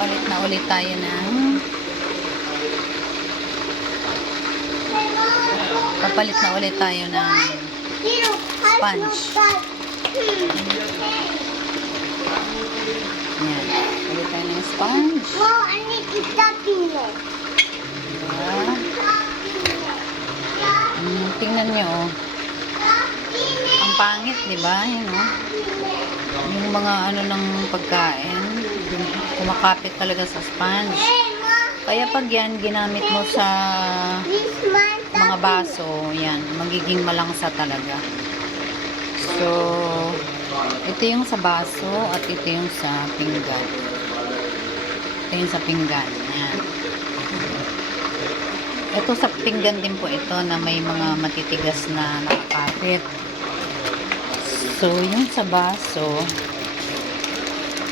Papalit na ulit tayo ng papalit na ulit tayo ng Sponge. yan. Ulit tayo ng sponge. Diba? Mm, tingnan nyo, oh. Ang pangit, di ba? Yan, oh. Yung mga ano ng pagkain, kumakapit talaga sa sponge. Kaya pag yan, ginamit mo sa mga baso, yan, magiging malangsa talaga. So, ito yung sa baso at ito yung sa pinggan. Ito yung sa pinggan. Yan. Ito sa pinggan din po ito na may mga matitigas na nakakapit. So, yung sa baso,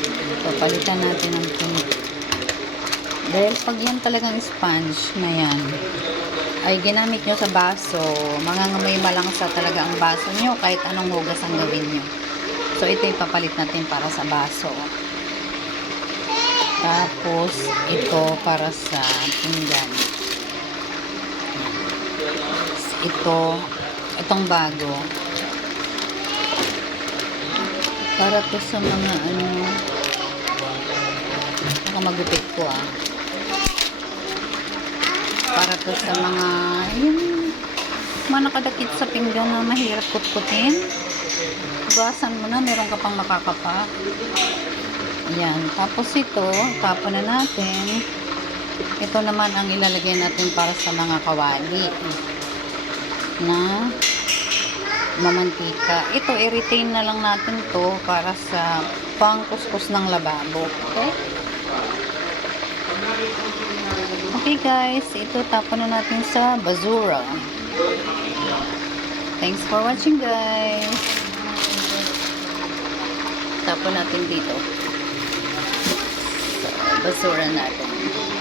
ito, palitan natin ng pinggan. Dahil pag yan talagang sponge na yan, ay ginamit nyo sa baso, mangangamoy malangsa talaga ang baso nyo kahit anong hugas ang gawin nyo. So, ito yung papalit natin para sa baso. Tapos, ito para sa pinggan. Ito, itong bago. Para to sa mga ano, baka magupit ko ah. Para to sa mga yung mga nakadakit sa pinggan na mahirap kutkutin. Hugasan mo na meron ka pang makakapa. Yan. Tapos ito tapon na natin. Ito naman ang ilalagay natin para sa mga kawali. Na mamantika ito i-retain na lang natin to para sa pangkuskus ng lababo okay Okay guys, ito tapon na natin sa basura. Thanks for watching guys. Tapon natin dito. Sa basura natin.